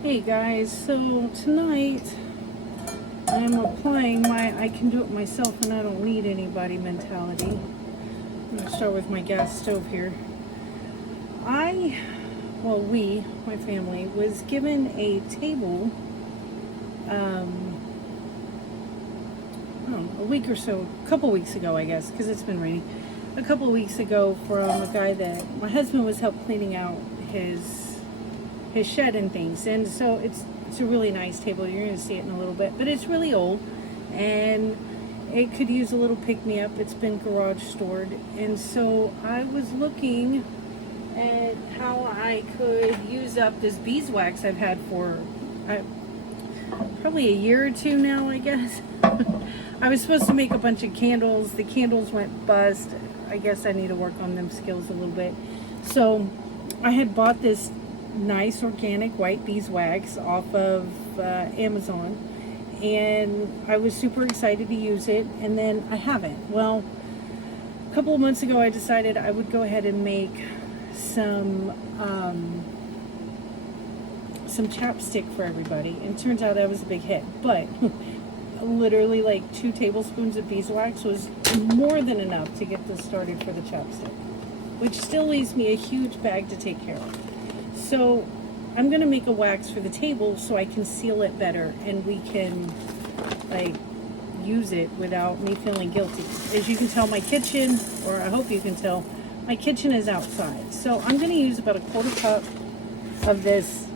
Hey guys, so tonight I'm applying my I can do it myself and I don't need anybody mentality. I'm going to start with my gas stove here. My family, was given a table a week or so, a couple weeks ago, I guess, because it's been raining. A couple of weeks ago from a guy that my husband was help cleaning out his shed and things, and so it's a really nice table. You're going to see it in a little bit, but it's really old and it could use a little pick-me-up. It's been garage stored, and so I was looking at how I could use up this beeswax I've had for probably a year or two now, I guess. I was supposed to make a bunch of candles. The candles went bust. I guess I need to work on them skills a little bit. So I had bought this nice organic white beeswax off of Amazon, and I was super excited to use it, and then I haven't. Well, a couple of months ago I decided I would go ahead and make some chapstick for everybody, and it turns out that was a big hit. But literally like 2 tablespoons of beeswax was more than enough to get this started for the chapstick, which still leaves me a huge bag to take care of. So I'm going to make a wax for the table so I can seal it better and we can like use it without me feeling guilty. As you can tell, my kitchen, or I hope you can tell, my kitchen is outside. So I'm going to use about a 1/4 cup of this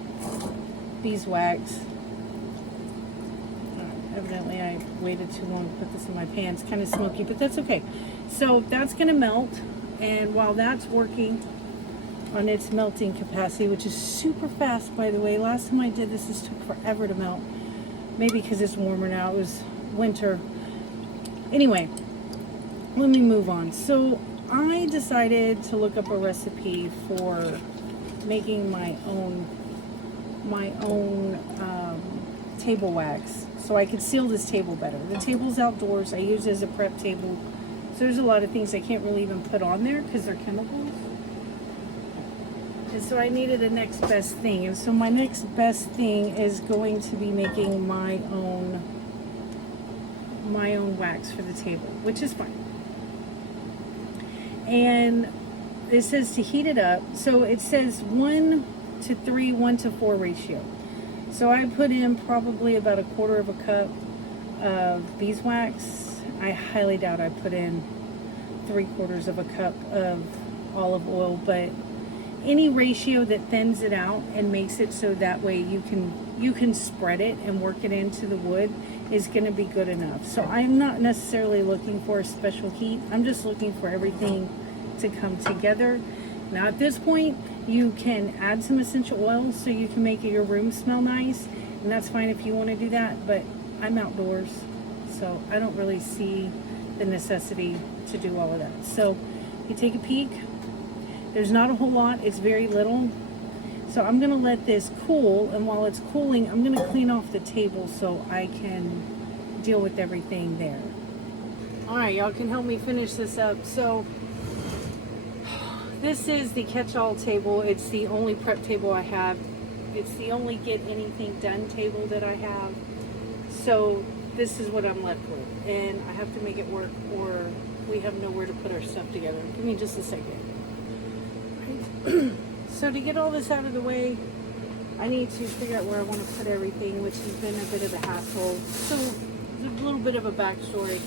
beeswax. Evidently I waited too long to put this in my pan. It's kind of smoky, but that's okay. So that's going to melt, and while that's working on its melting capacity, which is super fast, by the way. Last time I did this took forever to melt. Maybe because it's warmer now. It was winter. Anyway, let me move on. So I decided to look up a recipe for making my own table wax so I could seal this table better. The table's outdoors. I use it as a prep table. So there's a lot of things I can't really even put on there because they're chemicals. And so I needed a next best thing. And so my next best thing is going to be making my own wax for the table, which is fine. And it says to heat it up. So it says 1 to 3, 1 to 4 ratio. So I put in probably about a 1/4 cup of beeswax. I highly doubt I put in 3/4 cup of olive oil, but any ratio that thins it out and makes it so that way you can spread it and work it into the wood is going to be good enough. So I'm not necessarily looking for a special heat. I'm just looking for everything to come together. Now at this point you can add some essential oils so you can make your room smell nice, and that's fine if you want to do that, but I'm outdoors, so I don't really see the necessity to do all of that. So you take a peek. There's not a whole lot, it's very little. So I'm gonna let this cool, and while it's cooling, I'm gonna clean off the table so I can deal with everything there. All right, y'all can help me finish this up. So this is the catch-all table. It's the only prep table I have. It's the only get anything done table that I have. So this is what I'm left with, and I have to make it work or we have nowhere to put our stuff together. Give me just a second. So to get all this out of the way, I need to figure out where I want to put everything, which has been a bit of a hassle. So a little bit of a backstory.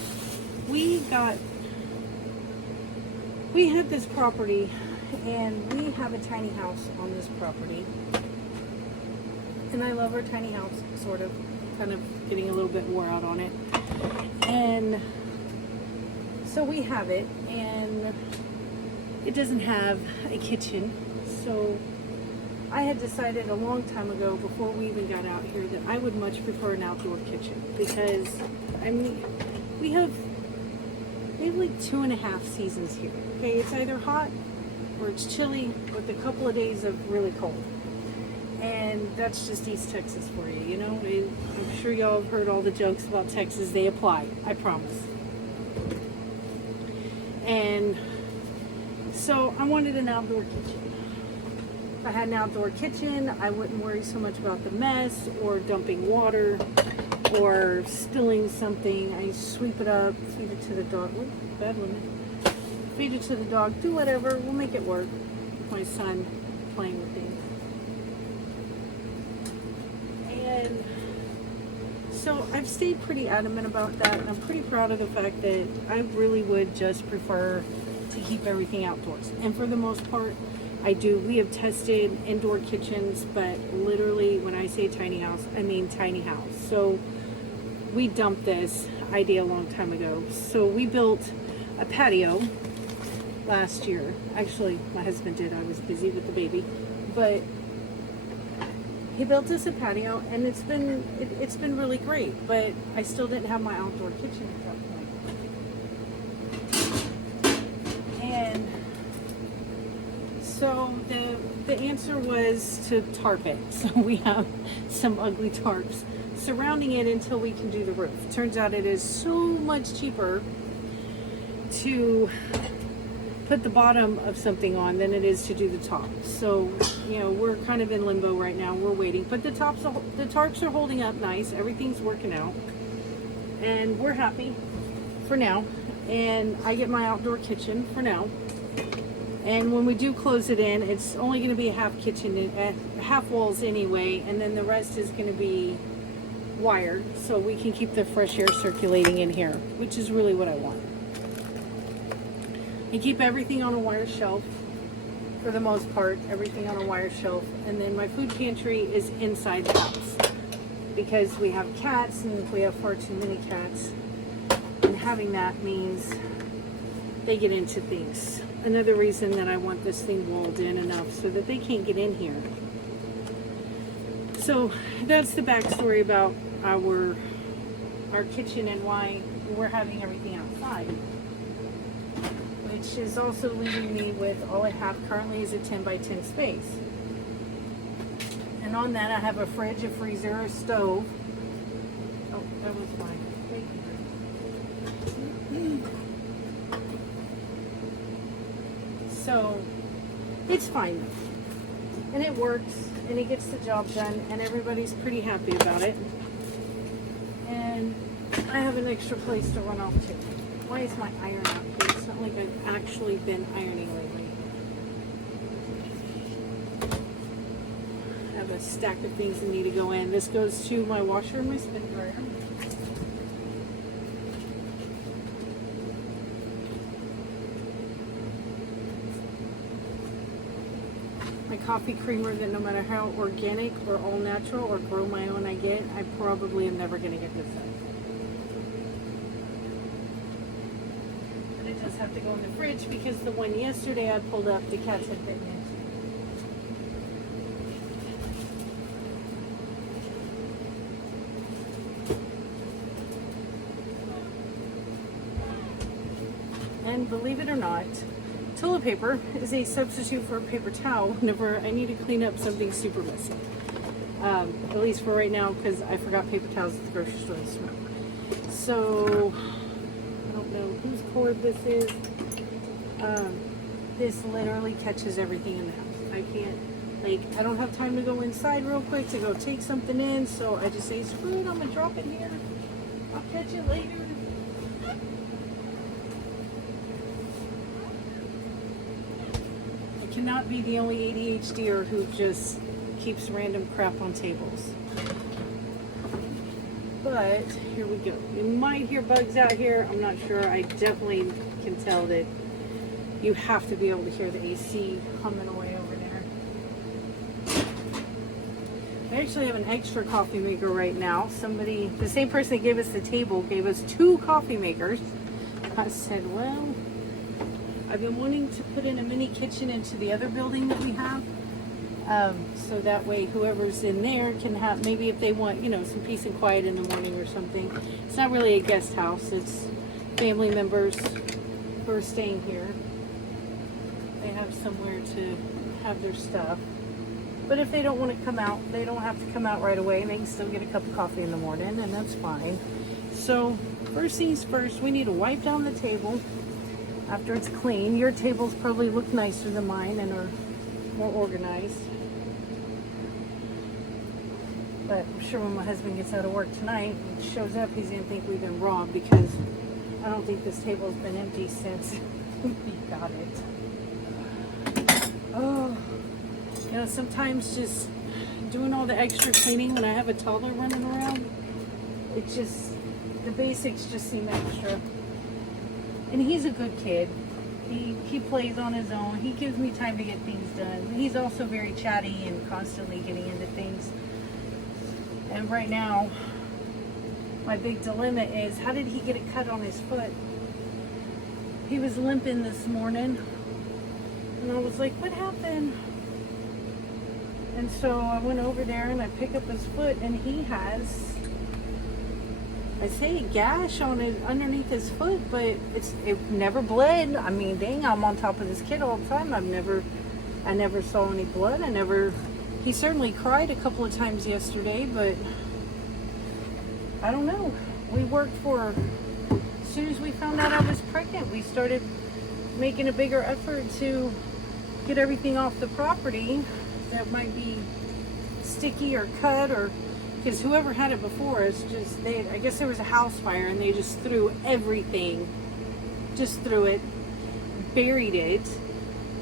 We had this property, and we have a tiny house on this property, and I love our tiny house, sort of, kind of getting a little bit wore out on it. And so we have it, and it doesn't have a kitchen. So I had decided a long time ago, before we even got out here, that I would much prefer an outdoor kitchen, because I mean we have like 2.5 seasons here. Okay, it's either hot or it's chilly with a couple of days of really cold, and that's just East Texas for you, you know. I'm sure y'all have heard all the jokes about Texas. They apply, I promise. And so I wanted an outdoor kitchen. if I had an outdoor kitchen, I wouldn't worry so much about the mess or dumping water or spilling something. I sweep it up, feed it to the dog. Ooh, bad one. Feed it to the dog, do whatever, we'll make it work. My son playing with things. And so I've stayed pretty adamant about that, and I'm pretty proud of the fact that I really would just prefer to keep everything outdoors. And for the most part, I do. We have tested indoor kitchens, but literally when I say tiny house, I mean tiny house. So we dumped this idea a long time ago. So we built a patio last year. Actually, my husband did. I was busy with the baby. But he built us a patio, and it's been really great. But I still didn't have my outdoor kitchen at that point. And so the answer was to tarp it. So we have some ugly tarps surrounding it until we can do the roof. Turns out it is so much cheaper to put the bottom of something on than it is to do the top. So, you know, we're kind of in limbo right now. We're waiting, but the tarps are holding up nice. Everything's working out, and we're happy for now. And I get my outdoor kitchen for now. And when we do close it in, it's only going to be a half kitchen, half walls anyway, and then the rest is going to be wired, so we can keep the fresh air circulating in here, which is really what I want. And keep everything on a wire shelf for the most part, everything on a wire shelf. And then my food pantry is inside the house because we have cats, and we have far too many cats. And having that means they get into things. Another reason that I want this thing walled in enough so that they can't get in here. So that's the backstory about our kitchen and why we're having everything outside. Which is also leaving me with all I have currently is a 10 by 10 space. And on that I have a fridge, a freezer, a stove. Oh, that was mine. So it's fine though. And it works, and it gets the job done, and everybody's pretty happy about it. And I have an extra place to run off to. Why is my iron out here? It's not like I've actually been ironing lately. I have a stack of things that need to go in. This goes to my washer and my spin dryer. My coffee creamer that no matter how organic or all natural or grow my own I get, I probably am never going to get this out. But it does have to go in the fridge because the one yesterday I pulled up, the cats had bitten into. And believe it or not, toilet paper is a substitute for a paper towel whenever I need to clean up something super messy. At least for right now, because I forgot paper towels at the grocery store this morning. So, I don't know whose cord this is. This literally catches everything in the house. I can't, I don't have time to go inside real quick to go take something in, so I just say, screw it, I'm going to drop it here. I'll catch it later. Cannot be the only ADHDer who just keeps random crap on tables. But here we go. You might hear bugs out here. I'm not sure. I definitely can tell that you have to be able to hear the AC humming away over there. I actually have an extra coffee maker right now. Somebody, the same person that gave us the table, gave us 2 coffee makers. I said, well, I've been wanting to put in a mini kitchen into the other building that we have, so that way whoever's in there can have, maybe if they want, you know, some peace and quiet in the morning or something. It's not really a guest house, it's family members who are staying here. They have somewhere to have their stuff. But if they don't want to come out, they don't have to come out right away, and they can still get a cup of coffee in the morning, and that's fine. So first things first, we need to wipe down the table. After it's clean, your tables probably look nicer than mine and are more organized. But I'm sure when my husband gets out of work tonight and shows up, he's going to think we've been robbed, because I don't think this table's been empty since we got it. Oh, you know, sometimes just doing all the extra cleaning when I have a toddler running around, it just, the basics just seem extra. And he's a good kid. He plays on his own. He gives me time to get things done. He's also very chatty and constantly getting into things. And right now, my big dilemma is, how did he get a cut on his foot? He was limping this morning, and I was like, what happened? And so I went over there and I pick up his foot, and he has, I say, a gash on his, underneath his foot, but it never bled. I mean, dang, I'm on top of this kid all the time. I never saw any blood. He certainly cried a couple of times yesterday, but I don't know. As soon as we found out I was pregnant, we started making a bigger effort to get everything off the property that might be sticky or cut, or because whoever had it before is just, I guess there was a house fire and they just threw everything, buried it,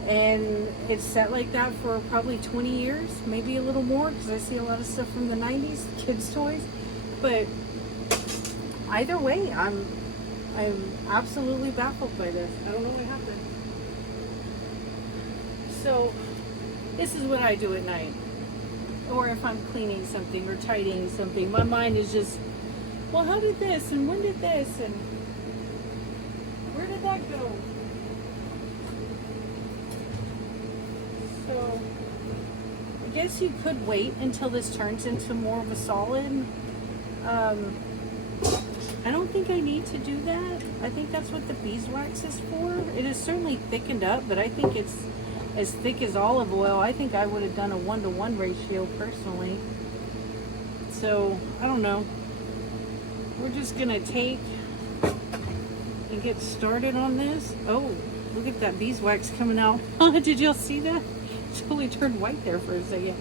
and it's sat like that for probably 20 years, maybe a little more, because I see a lot of stuff from the 90s, kids' toys. But either way, I'm absolutely baffled by this. I don't know what happened. So this is what I do at night, or if I'm cleaning something or tidying something. My mind is just, well, how did this, and when did this, and where did that go? So I guess you could wait until this turns into more of a solid. I don't think I need to do that. I think that's what the beeswax is for. It is certainly thickened up, but I think it's as thick as olive oil. I think I would have done a 1-to-1 ratio personally. So I don't know. We're just gonna take and get started on this. Oh, look at that beeswax coming out. Did y'all see that? It totally turned white there for a second.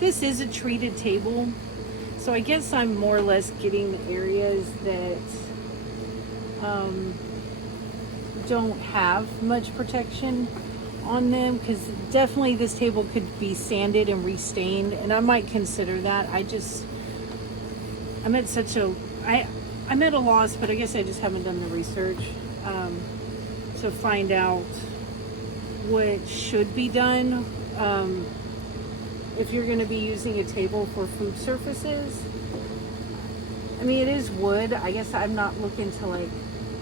This is a treated table, so I guess I'm more or less getting the areas that don't have much protection on them, because definitely this table could be sanded and restained, and I might consider that. I'm at a loss, but I guess I just haven't done the research to find out what should be done if you're going to be using a table for food surfaces. I mean, it is wood. I guess I'm not looking to like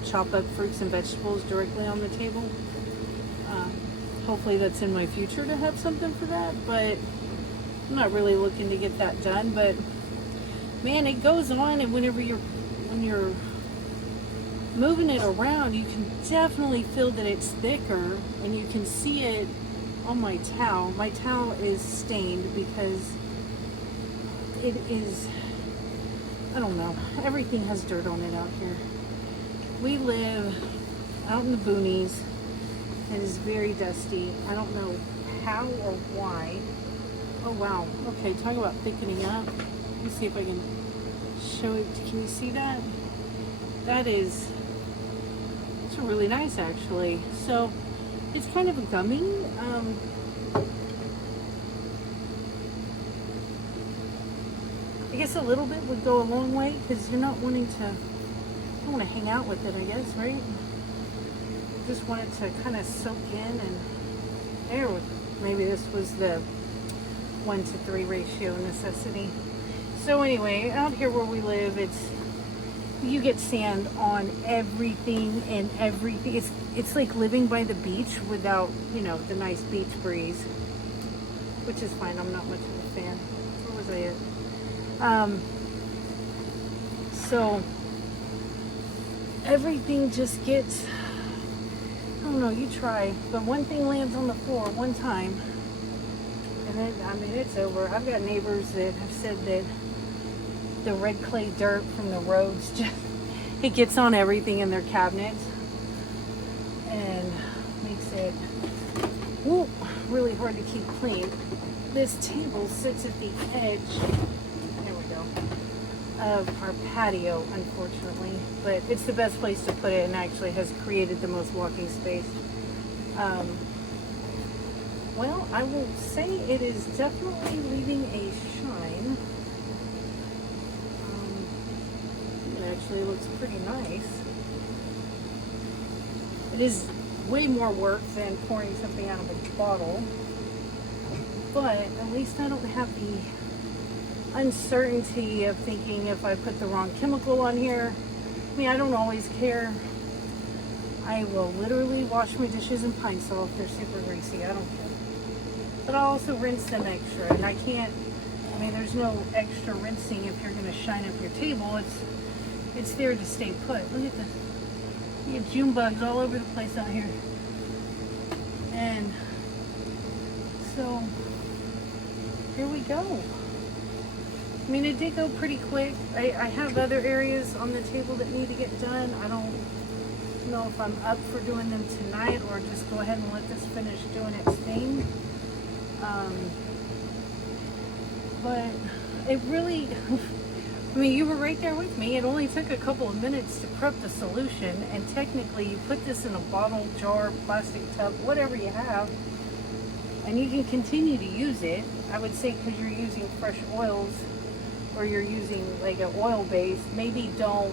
chop up fruits and vegetables directly on the table. Hopefully that's in my future to have something for that, but I'm not really looking to get that done. But man, it goes on, and when you're moving it around, you can definitely feel that it's thicker, and you can see it on my towel. My towel is stained because it is, I don't know, everything has dirt on it out here. We live out in the boonies. It is very dusty. I don't know how or why. Oh wow. Okay, talk about thickening up. Let me see if I can show it. Can you see that? It's really nice actually. So it's kind of a gummy. I guess a little bit would go a long way, because you're not wanting to, you don't want to hang out with it, I guess, right? Just want it to kind of soak in, and there, maybe this was the 1-to-3 ratio necessity. So anyway, out here where we live, you get sand on everything and everything. It's like living by the beach without, the nice beach breeze, which is fine. I'm not much of a fan. Where was I at? So everything just gets, I don't know, you try, but one thing lands on the floor one time, and then, it's over. I've got neighbors that have said that the red clay dirt from the roads, it gets on everything in their cabinets and makes it really hard to keep clean. this table sits at the edge, there we go, of our patio, unfortunately. But it's the best place to put it and actually has created the most walking space. Well, I will say it is definitely leaving a shine. It actually looks pretty nice. It is way more work than pouring something out of a bottle, but at least I don't have the uncertainty of thinking if I put the wrong chemical on here. I mean, I don't always care. I will literally wash my dishes in pine sol if they're super greasy. I don't care. But I'll also rinse them extra, and I can't, I mean, there's no extra rinsing if you're going to shine up your table. It's there to stay put. Look at this. You get June bugs all over the place out here. And so, here we go. I mean, it did go pretty quick. I have other areas on the table that need to get done. I don't know if I'm up for doing them tonight or just go ahead and let this finish doing its thing. But it really, I mean, you were right there with me. It only took a couple of minutes to prep the solution, and technically you put this in a bottle, jar, plastic tub, whatever you have, and you can continue to use it. I would say because you're using fresh oils or you're using like an oil base, maybe don't,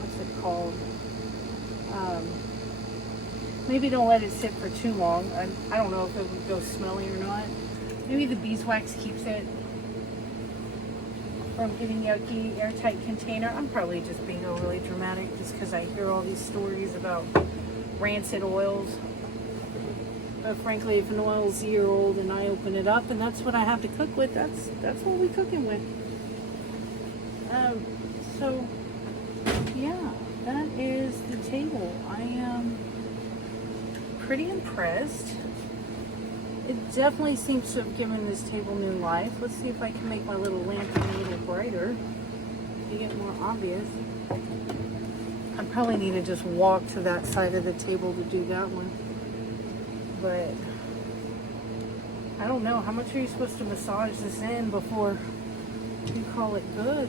what's it called? Maybe don't let it sit for too long. I don't know if it would go smelly or not. Maybe the beeswax keeps it from getting yucky. Airtight container. I'm probably just being overly dramatic just because I hear all these stories about rancid oils. But frankly, if an oil's a year old and I open it up and that's what I have to cook with, that's what we're cooking with. So yeah, that is the table. I am pretty impressed. It definitely seems to have given this table new life. Let's see if I can make my little lantern a little brighter to get more obvious. I probably need to just walk to that side of the table to do that one. But I don't know. How much are you supposed to massage this in before you call it good?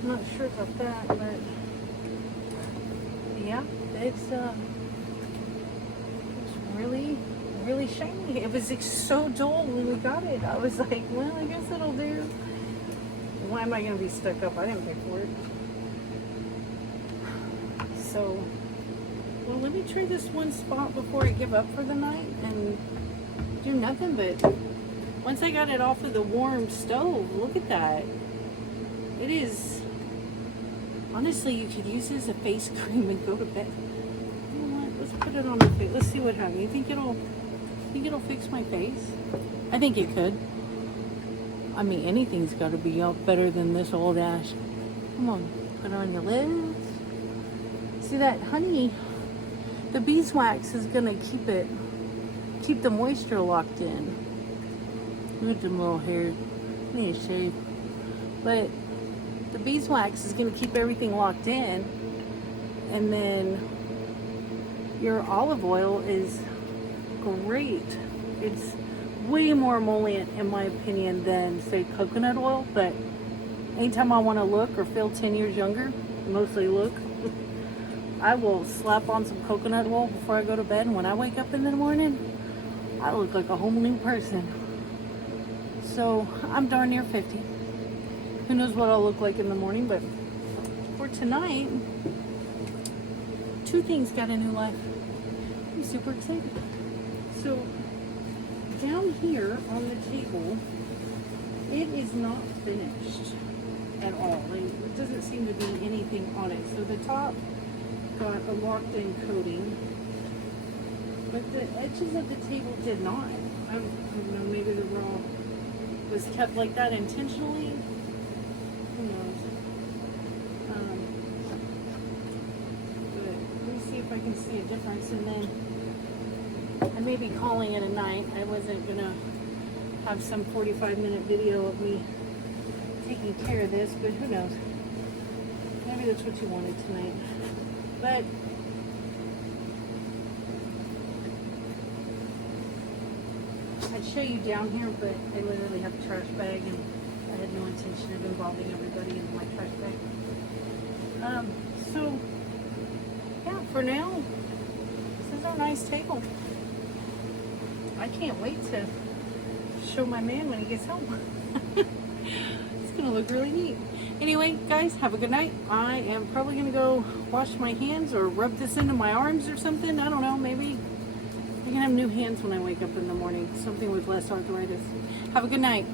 I'm not sure about that, but yeah, it's really shiny. It was so dull when we got it. I was like, well, I guess it'll do. Why am I going to be stuck up? I didn't pay for it. So, well, let me try this one spot before I give up for the night and do nothing. But once I got it off of the warm stove, look at that. It is, honestly, you could use it as a face cream and go to bed. You know what? Let's put it on my face. Let's see what happens. You think it'll fix my face? I think it could. I mean, anything's got to be out better than this old ash. Come on, put it on your lids. See that honey? The beeswax is gonna keep the moisture locked in. Look at them little hairs. I need a shave. But the beeswax is gonna keep everything locked in, and then your olive oil is great. It's way more emollient in my opinion than say coconut oil, but anytime I want to look or feel 10 years younger, mostly look, I will slap on some coconut oil before I go to bed, and when I wake up in the morning, I look like a whole new person. So I'm darn near 50. Who knows what I'll look like in the morning, but for tonight, two things got a new life. I'm super excited. So down here on the table, it is not finished at all. It doesn't seem to be anything on it. So the top got a locked-in coating, but the edges of the table did not. I don't know, maybe the raw was kept like that intentionally. Who knows? But let me see if I can see a difference, and then I may be calling it a night. I wasn't gonna have some 45-minute video of me taking care of this, but who knows? Maybe that's what you wanted tonight. But I'd show you down here, but I literally have a trash bag, and I had no intention of involving everybody in my trash bag. So, yeah, for now, this is our nice table. I can't wait to show my man when he gets home. It's gonna look really neat. Anyway, guys, have a good night. I am probably gonna go wash my hands or rub this into my arms or something. I don't know, maybe I can have new hands when I wake up in the morning. Something with less arthritis. Have a good night.